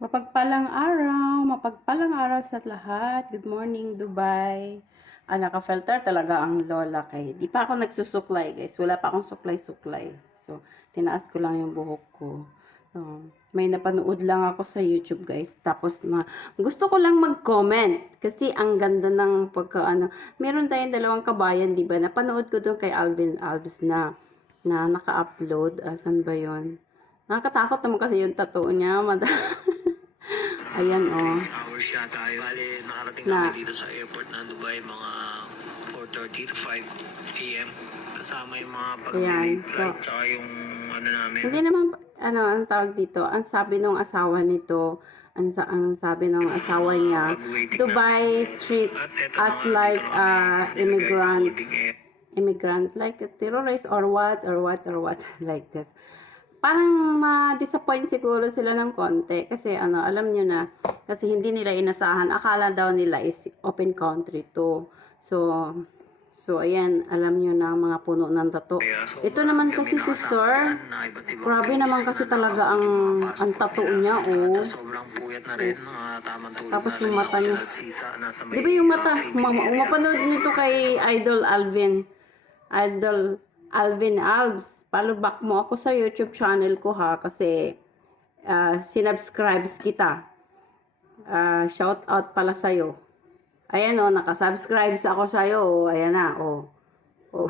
Mapagpalang araw, mapagpalang araw sa lahat. Good morning, Dubai. Ah, naka-filter talaga ang lola kay. Di pa ako nagsusuklay, guys. Wala pa akong suklay-suklay. So, tinaas ko lang yung buhok ko. So, may napanood lang ako sa YouTube, guys. Tapos, na, gusto ko lang mag-comment. Kasi ang ganda ng pagka, ano, meron tayong dalawang kabayan, di ba? Napanood ko doon kay Alvin Alves na, na naka-upload. Asan ba yon Nakakatakot naman kasi yung tattoo niya. Mad- Ayan, oh. hours siya tayo. Bali, nakarating Na- kami dito sa airport ng Dubai mga 4.30 to 5 a.m. Kasama yung mga Ayan, pag-delay so- flight, tsaka yung ano namin. Hindi naman, ano, ang tawag dito, ang sabi ng asawa nito, ang, sa- ang sabi ng asawa niya, Pag-waiting Dubai treat us like uh, immigrant, immigrant, like a terrorist or what, or what, or what, like this. Parang ma-disappoint siguro sila ng konti kasi ano, alam nyo na, kasi hindi nila inasahan, akala daw nila is open country to. So, so ayan, alam nyo na mga puno ng tato. Ito naman kasi si Sir, grabe naman kasi talaga ang, ang nila. niya, oh. Tapos yung mata niya. Di ba yung mata, mapanood nito kay Idol Alvin. Idol Alvin Alves. Back mo ako sa YouTube channel ko ha kasi uh, sinubscribes kita. Ah, shout out pala sa'yo. Ayan o, nakasubscribe ako sa'yo. O, ayan na, o. O.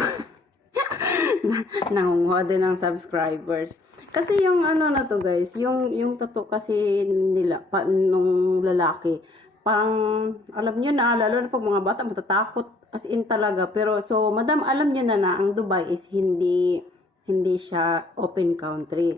Nangunguha din ng subscribers. Kasi yung ano na to guys, yung yung tattoo kasi nila pa, nung lalaki, parang alam niyo na lalo na pag mga bata matatakot as in talaga. Pero so madam, alam niyo na na ang Dubai is hindi hindi siya open country.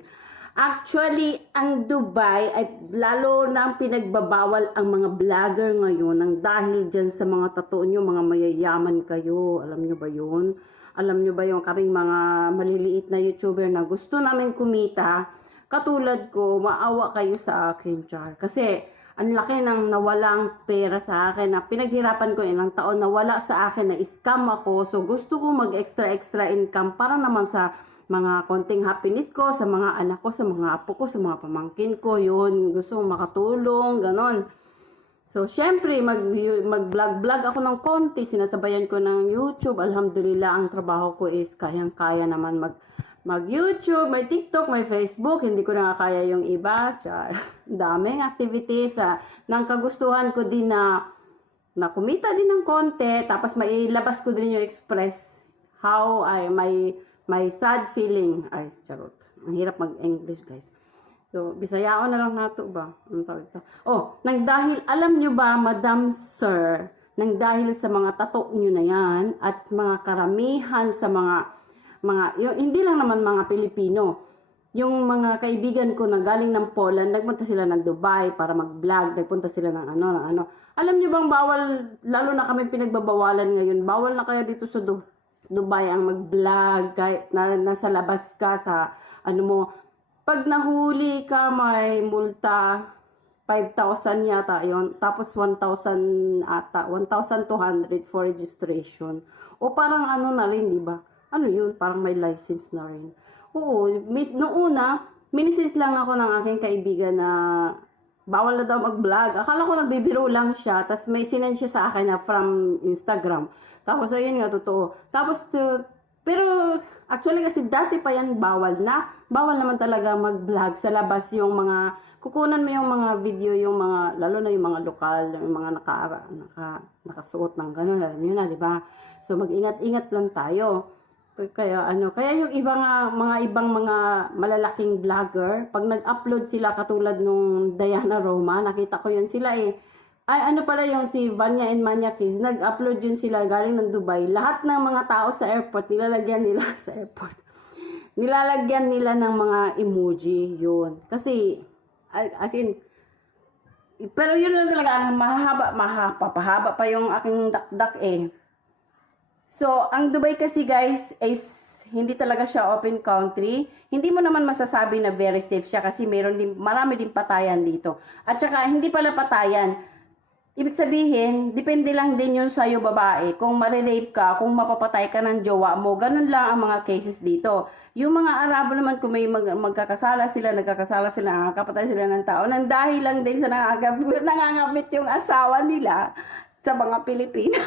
Actually, ang Dubai ay lalo na ang pinagbabawal ang mga vlogger ngayon ng dahil dyan sa mga tattoo nyo, mga mayayaman kayo. Alam nyo ba yun? Alam nyo ba yung kaming mga maliliit na YouTuber na gusto namin kumita? Katulad ko, maawa kayo sa akin, Char. Kasi, ang laki ng nawalang pera sa akin na pinaghirapan ko ilang taon na wala sa akin na scam ako. So, gusto ko mag-extra-extra income para naman sa mga konting happiness ko, sa mga anak ko, sa mga apo ko, sa mga pamangkin ko, yun. Gusto makatulong, ganon. So, syempre, mag, mag-vlog-vlog ako ng konti. Sinasabayan ko ng YouTube. Alhamdulillah, ang trabaho ko is kayang-kaya naman mag mag-YouTube, may TikTok, may Facebook. Hindi ko na kaya yung iba. Char. Daming activities. Ah, nang kagustuhan ko din na na kumita din ng konti. Tapos mailabas ko din yung express how I, my, my sad feeling. Ay, charot. Ang hirap mag-English, guys. So, Bisayao na lang nato ba? Ano tawag? Oh, nang dahil, alam nyo ba, Madam Sir, nang dahil sa mga tato nyo na yan, at mga karamihan sa mga, mga, yung, hindi lang naman mga Pilipino, yung mga kaibigan ko na galing ng Poland, nagpunta sila ng Dubai para mag-vlog, nagpunta sila ng ano, ng ano. Alam nyo bang bawal, lalo na kami pinagbabawalan ngayon, bawal na kaya dito sa Dubai ang mag-vlog, kahit na, nasa labas ka sa, ano mo, pag nahuli ka, may multa 5,000 yata yon Tapos 1,000 ata, 1,200 for registration. O parang ano na rin, di ba? Ano yun? Parang may license na rin. Oo, mis, noong minisis lang ako ng aking kaibigan na bawal na daw mag-vlog. Akala ko nagbibiro lang siya, tapos may sinend siya sa akin na from Instagram. Tapos ayun nga, totoo. Tapos, to, pero actually kasi dati pa yan bawal na. Bawal naman talaga mag-vlog sa labas yung mga, kukunan mo yung mga video, yung mga, lalo na yung mga lokal, yung mga naka, naka, nakasuot ng gano'n, alam nyo na, di ba? So mag-ingat-ingat lang tayo. Kaya ano, kaya yung iba nga, mga ibang mga malalaking vlogger, pag nag-upload sila katulad nung Diana Roma, nakita ko yun sila eh. Ay, ano pala yung si Vanya and Manya Kids, nag-upload yun sila galing ng Dubai. Lahat ng mga tao sa airport, nilalagyan nila sa airport. Nilalagyan nila ng mga emoji, yun. Kasi, as in, pero yun lang talaga, ang mahaba, mahaba, pahaba pa yung aking dakdak eh. So, ang Dubai kasi guys is hindi talaga siya open country. Hindi mo naman masasabi na very safe siya kasi meron din marami din patayan dito. At saka hindi pala patayan. Ibig sabihin, depende lang din yun sa'yo babae. Kung marirape ka, kung mapapatay ka ng jowa mo, ganun lang ang mga cases dito. Yung mga Arabo naman, kung may mag- magkakasala sila, nagkakasala sila, nakakapatay sila ng tao, nang dahil lang din sa nangangabit, nangangabit yung asawa nila sa mga Pilipino.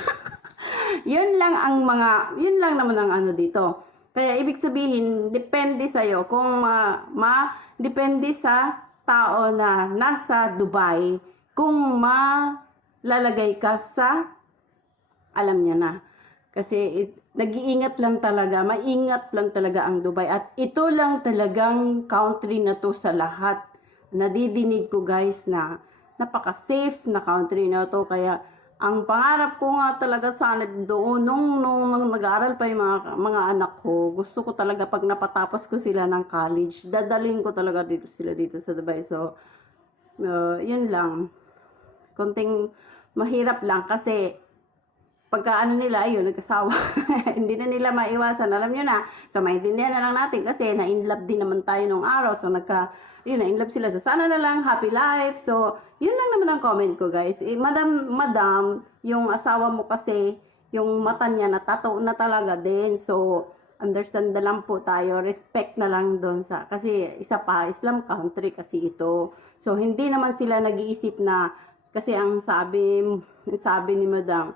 yun lang ang mga, yun lang naman ang ano dito. Kaya ibig sabihin, depende sa'yo kung ma, ma depende sa tao na nasa Dubai kung malalagay ka sa alam niya na. Kasi it- nag-iingat lang talaga, maingat lang talaga ang Dubai. At ito lang talagang country na to sa lahat. Nadidinig ko guys na napaka-safe na country na to. Kaya ang pangarap ko nga talaga sana doon, nung, nung, nung nag-aaral pa yung mga, mga anak ko, gusto ko talaga pag napatapos ko sila ng college, dadalhin ko talaga dito sila dito sa Dubai. So, uh, yun lang. Konting mahirap lang kasi pagka ano nila, ayun, nagkasawa. Hindi na nila maiwasan. Alam nyo na. So, maintindihan na lang natin kasi na-inlove din naman tayo nung araw. So, nagka, yun, na-inlove sila. So, sana na lang, happy life. So, yun lang naman ang comment ko, guys. Eh, madam, madam, yung asawa mo kasi, yung mata niya natato na talaga din. So, understand na lang po tayo. Respect na lang doon sa, kasi isa pa, Islam country kasi ito. So, hindi naman sila nag-iisip na, kasi ang sabi, sabi ni madam,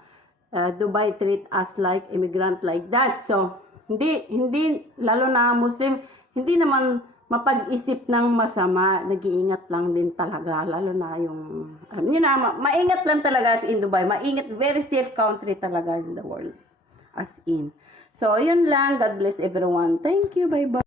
uh, Dubai treat us like immigrant like that. So, hindi, hindi, lalo na Muslim, hindi naman mapag-isip ng masama, nag-iingat lang din talaga, lalo na yung, alam niyo na, ma- maingat lang talaga as in Dubai, maingat, very safe country talaga in the world, as in. So, yun lang, God bless everyone. Thank you, bye-bye.